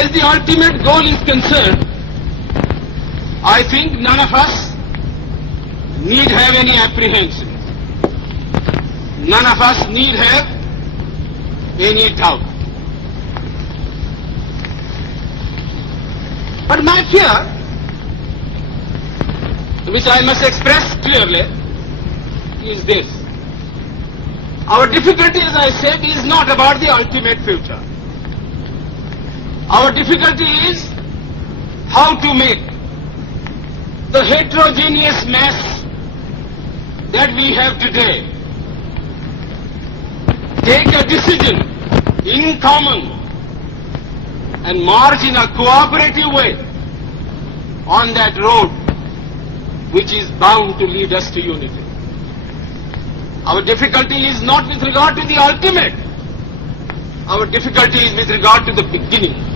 as the ultimate goal is concerned, I think none of us need have any apprehensions. None of us need have any doubt. But my fear, which I must express clearly, is this. Our difficulty, as I said, is not about the ultimate future. Our difficulty is how to make the heterogeneous mass that we have today take a decision in common and march in a cooperative way on that road which is bound to lead us to unity. Our difficulty is not with regard to the ultimate. Our difficulty is with regard to the beginning.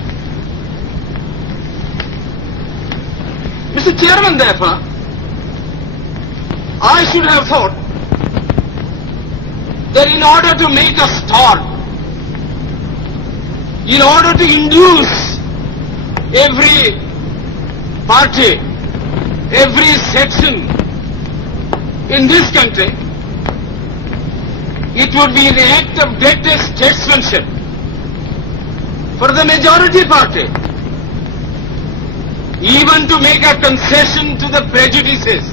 Mr. Chairman, therefore, I should have thought that in order to make a start, in order to induce every party, every section in this country, it would be an act of greatest statesmanship for the majority party even to make a concession to the prejudices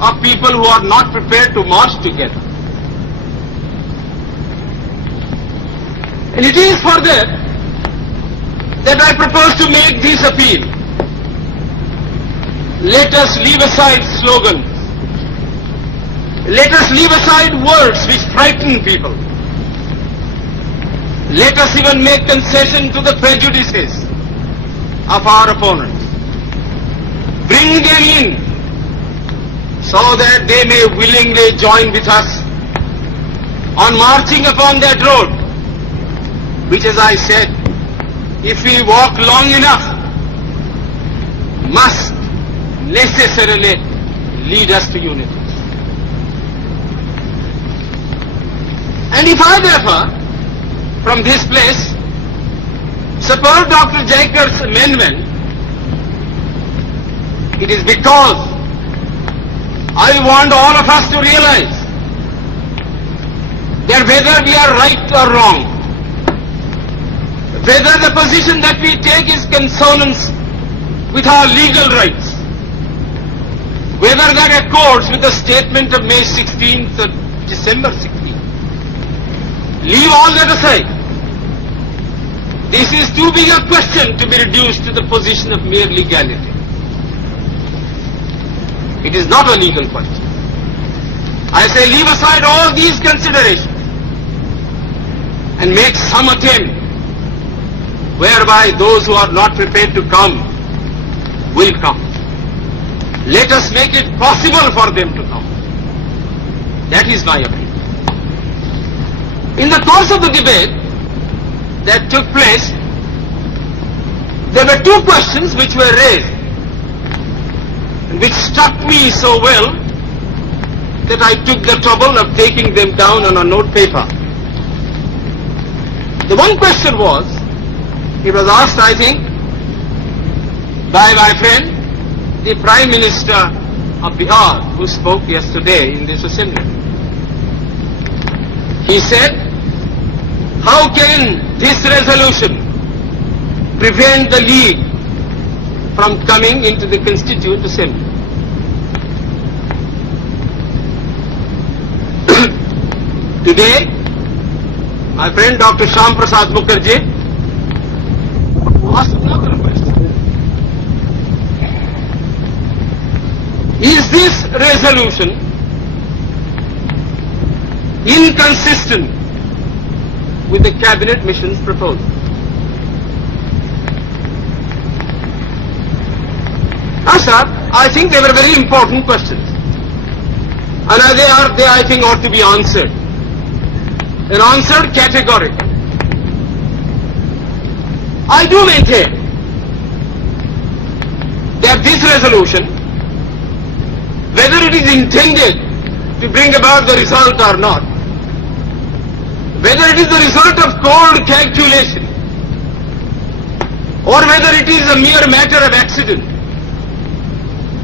of people who are not prepared to march together. And it is for that I propose to make this appeal. Let us leave aside slogans. Let us leave aside words which frighten people. Let us even make concession to the prejudices of our opponents. Bring them in so that they may willingly join with us on marching upon that road, which, as I said, if we walk long enough, must necessarily lead us to unity. And if I therefore, from this place, support Dr. Jaikar's amendment, it is because I want all of us to realize that whether we are right or wrong, whether the position that we take is consonance with our legal rights, whether that accords with the statement of May 16th or December 16th, leave all that aside. This is too big a question to be reduced to the position of mere legality. It is not a legal question. I say leave aside all these considerations and make some attempt whereby those who are not prepared to come will come. Let us make it possible for them to come. That is my opinion. In the course of the debate that took place, there were two questions which were raised, and which struck me so well that I took the trouble of taking them down on a note paper. The one question was, it was asked, I think, by my friend, the Prime Minister of Bihar, who spoke yesterday in this assembly. He said, how can this resolution prevent the League from coming into the Constituent Assembly? Today, my friend Dr. Shyam Prasad Mukherjee asked another question. Is this resolution inconsistent with the Cabinet Mission's proposal? Now, sir, I think they were very important questions. And they I think ought to be answered. And answered categorically. I do maintain that this resolution, whether it is intended to bring about the result or not, whether it is the result of cold calculation, or whether it is a mere matter of accident,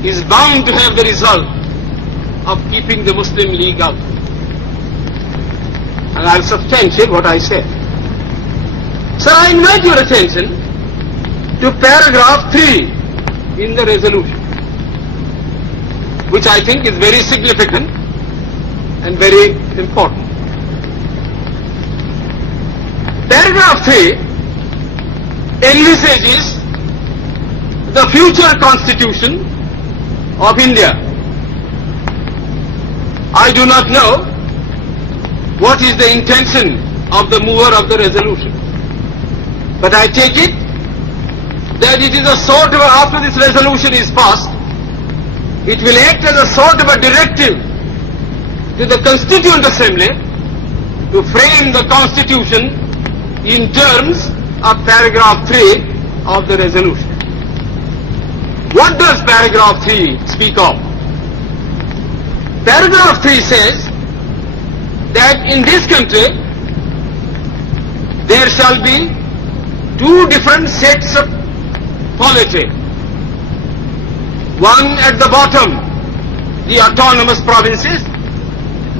is bound to have the result of keeping the Muslim League out. And I'll substantiate what I say. Sir, I invite your attention to paragraph 3 in the resolution, which I think is very significant and very important. Paragraph 3 envisages the future constitution of India. I do not know what is the intention of the mover of the resolution, but I take it that it is a sort of, after this resolution is passed, it will act as a sort of a directive to the Constituent Assembly to frame the Constitution in terms of paragraph 3 of the resolution. What does paragraph 3 speak of? Paragraph 3 says that in this country there shall be two different sets of polity. One at the bottom, the autonomous provinces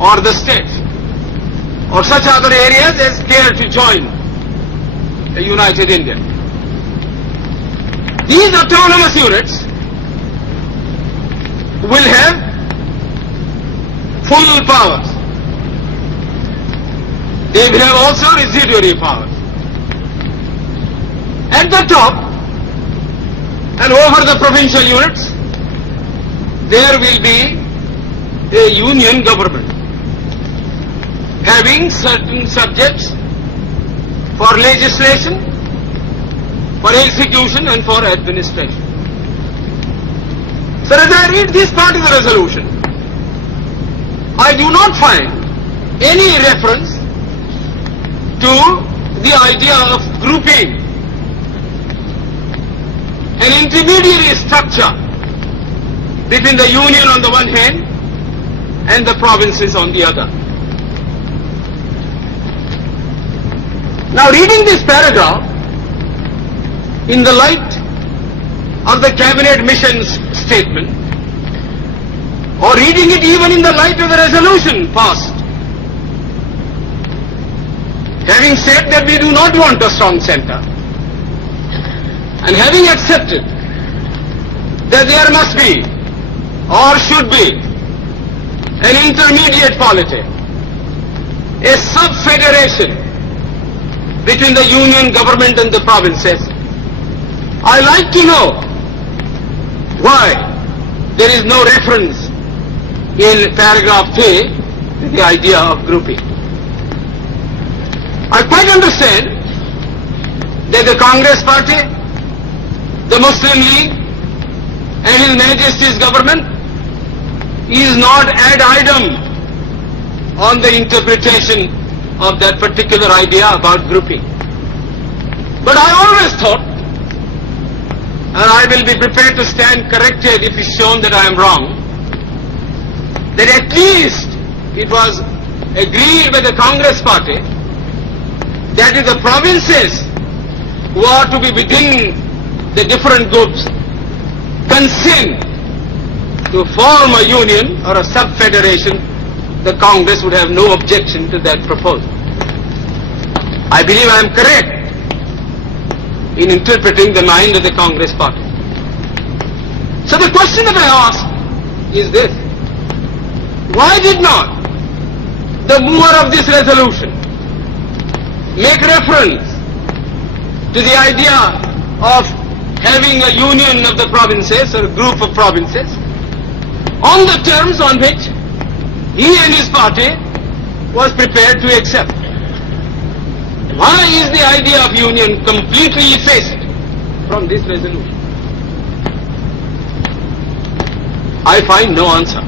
or the states, or such other areas as care to join the United India. These autonomous units will have full powers. They will have also residuary powers. At the top and over the provincial units, there will be a union government having certain subjects for legislation, for execution and for administration. So as I read this part of the resolution, I do not find any reference to the idea of grouping an intermediary structure between the union on the one hand and the provinces on the other. Now, reading this paragraph in the light of the cabinet mission's statement, or reading it even in the light of the resolution passed, having said that we do not want a strong center, and having accepted that there must be or should be an intermediate polity, a sub-federation between the union government and the provinces, I like to know why there is no reference in paragraph 3 to the idea of grouping. I quite understand that the Congress Party, the Muslim League and His Majesty's government is not ad idem on the interpretation of that particular idea about grouping. But I always thought, and I will be prepared to stand corrected if it's shown that I am wrong, that at least it was agreed by the Congress Party that if the provinces who are to be within the different groups consent to form a union or a sub-federation, the Congress would have no objection to that proposal. I believe I am correct in interpreting the mind of the Congress Party. So the question that I ask is this: why did not the mover of this resolution make reference to the idea of having a union of the provinces or a group of provinces on the terms on which he and his party was prepared to accept? Why is the idea of union completely effaced from this resolution? I find no answer.